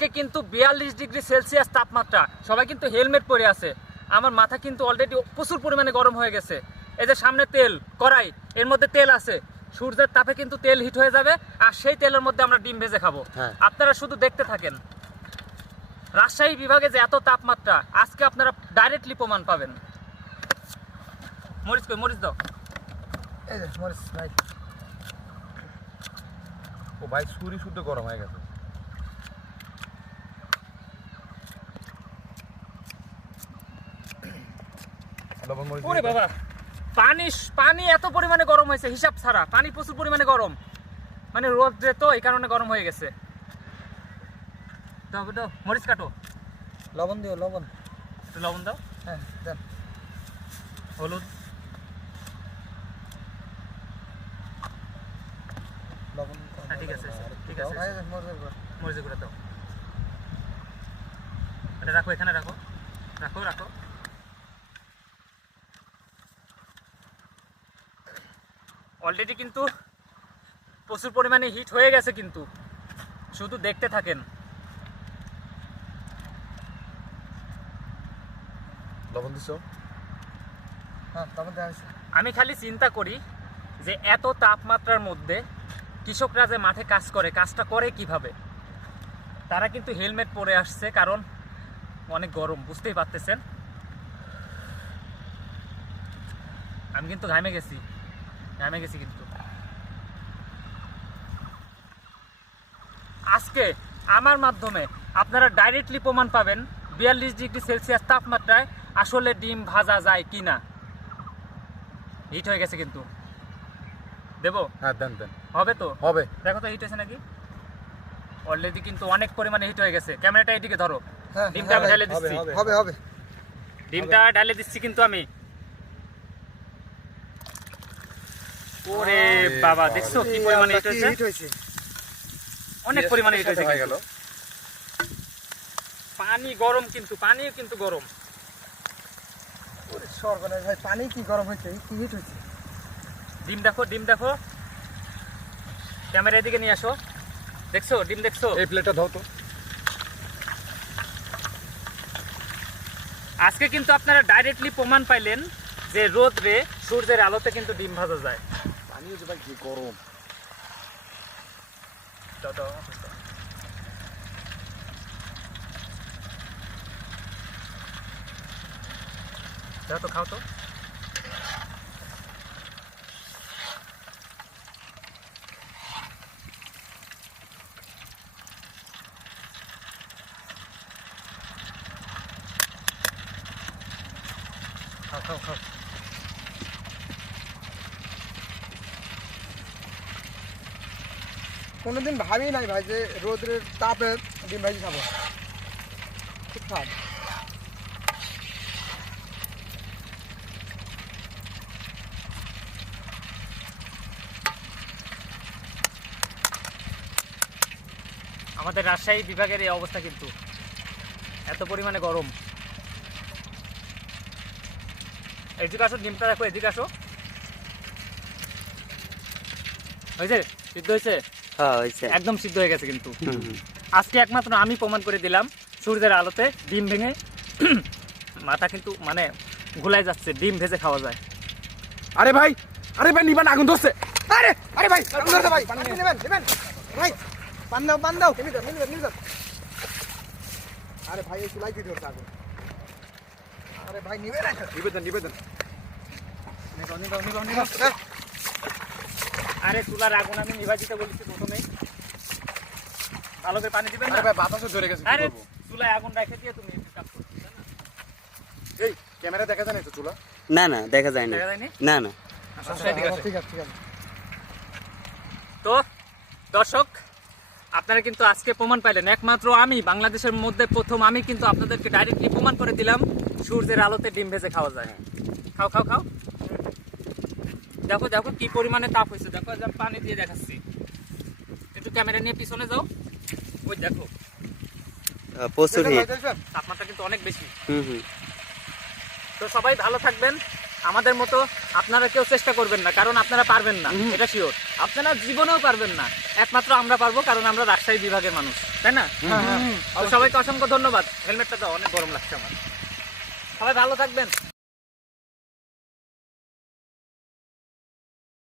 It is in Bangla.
আজকে কিন্তু 42 ডিগ্রি সেলসিয়াস তাপমাত্রা, সবাই কিন্তু হেলমেট পরে আছে। আমার মাথা কিন্তু অলরেডি প্রচুর পরিমাণে গরম হয়ে গেছে। এই যে সামনে তেল কড়াই, এর মধ্যে তেল আছে, সূর্যের তাপে কিন্তু তেল হিট হয়ে যাবে, আর সেই তেলের মধ্যে আমরা ডিম ভেজে খাবো। আপনারা শুধু দেখতে থাকেন। রাজশাহী বিভাগে যে এত তাপমাত্রা, আজকে আপনারা ডাইরেক্টলি প্রমাণ পাবেন। মরিচ কই, মরিচ দাও। এই যে মরিচ ভাই। ও ভাই সুরি শুদ্ধ গরম হয়ে গেছে। ওরে বাবা, পানি এত পরিমাণে গরম হয়েছে হিসাব ছাড়া। পানি প্রচুর পরিমাণে গরম, মানে রোদে তো এই কারণে গরম হয়ে গেছে। দাও দাও, মরিচ কাটো। লবণ দিও, লবণ। একটু লবণ দাও। হ্যাঁ দেন। হলুদ, লবণ। হ্যাঁ ঠিক আছে, ঠিক আছে। মরিচের গুঁড়া দাও। এটা রাখো, এখানে রাখো, রাখো রাখো। অলরেডি কিন্তু প্রচুর পরিমাণে হিট হয়ে গেছে, কিন্তু শুধু দেখতে থাকেন। লবণ দিছো? হ্যাঁ, লবণ দেওয়া হয়েছে। আমি খালি চিন্তা করি যে এত তাপমাত্রার মধ্যে কৃষকরা যে মাঠে কাজ করে, কাজটা করে কিভাবে। তারা কিন্তু হেলমেট পরে আসছে, কারণ অনেক গরম, বুঝতেই পারতেছেন। আমি কিন্তু ঘামে গেছি কিন্তু। আজকে আমার মাধ্যমে আপনারা ডাইরেক্টলি প্রমাণ পাবেন 42 ডিগ্রি সেলসিয়াস তাপমাত্রায় আসলে ডিম ভাজা যায় কিনা। হিট হয়ে গেছে কিন্তু। দেবো? হ্যাঁ দেন দেন। হবে তো? হবে। দেখো তো হিট হয়েছে নাকি। অলরেডি কিন্তু অনেক পরিমাণে হিট হয়ে গেছে। ক্যামেরাটা এদিকে ধরো। ডিমটা আমি ঢেলে দিচ্ছি। হবে হবে। ডিমটা ঢেলে দিচ্ছি কিন্তু আমি। ওরে বাবা, দেখছো কি পরিমাণে হিট হয়েছে? অনেক পরিমাণে হিট হয়েছে গেল। পানি গরম, কিন্তু পানিও কিন্তু গরম। ওরে সর্বনাশ ভাই, পানি কি গরম হয়েছে, কি হিট হয়েছে। ডিম দেখো, ডিম দেখো। ক্যামেরা এদিকে নিয়ে আসো। দেখছো ডিম, দেখছো? এই প্লেটটা দাও তো। আজকে কিন্তু আপনারা ডাইরেক্টলি প্রমাণ পাইলেন যে রোদে, সূর্যের আলোতে কিন্তু ডিম ভাজা যায়। পানি যে ভাই কি গরম। দাও দাও। দাও তো, খাও তো। খাও খাও খাও। কোনোদিন ভাবি নাই ভাই যে রোদের তাপে ডিম ভাজি খাবো, খুব স্বাদ। আমাদের রাজশাহী বিভাগের এই অবস্থা, কিন্তু এত পরিমাণে গরম। এদিকে আসো, ডিমটা দেখো, এদিকে আসো। হয়েছে? সিদ্ধ হয়েছে? হ্যাঁ হয়েছে। একদম সিদ্ধ হয়ে গেছে কিন্তু। আজকে একমাত্র আমি প্রমাণ করে দিলাম সূর্যের আলোতে ডিম ভেঙে মাথা কিন্তু মানে ঘুলাই যাচ্ছে, ডিম ভেজে খাওয়া যায়। আরে ভাই নিবান, আগুন ধরছে। আরে আরে ভাই আগুন ধরছে ভাই, পানি নেবেন ভাই, পান দাও নিয়ে যাও। আরে ভাই এই চুলাই কি ধরছে আগুন। আরে ভাই নিবেদন। নিবাও। আরে চুলার আগুন আমি নিভা দিতে বলেছি প্রথমেই। ভালো করে পানি দিবেন না? আরে ভাই বাতাসে ধরে গেছে, কি আরে করব? চুলায় আগুন রেখে দিয়ে তুমি কাজ করছো না? এই ক্যামেরা দেখা যায় না তো চুলা? না না দেখা যায় না। দেখা যায়নি? না না। আচ্ছা, এদিকে আসো। ঠিক আছে। তো দর্শক, আপনারা কিন্তু আজকে প্রমাণ পাইলেন, একমাত্র আমি বাংলাদেশের মধ্যে প্রথম আমি কিন্তু আপনাদেরকে ডাইরেক্টলি প্রমাণ করে দিলাম সূর্যের আলোতে ডিম ভেজে খাওয়া যায়। খাও খাও খাও। দেখো দেখো কি পরিমাণে তাপ হয়েছে, দেখো আমি পানি দিয়ে দেখাচ্ছি। একটু ক্যামেরা নিয়ে পিছনে যাও, ওই দেখো প্রচুর হিট। তাপমাত্রা কিন্তু অনেক বেশি। হুম। তো সবাই ভালো থাকবেন, আমাদের মতো আপনারা কেউ চেষ্টা করবেন না, কারণ আপনারা পারবেন না, এটা শিওর। আপনারা জীবনেও পারবেন না, একমাত্র আমরা পারবো, কারণ আমরা রাজশাহী বিভাগের মানুষ, তাই না? তো সবাইকে অসংখ্য ধন্যবাদ। হেলমেটটা দাও, অনেক গরম লাগছে আমার। সবাই ভালো থাকবেন।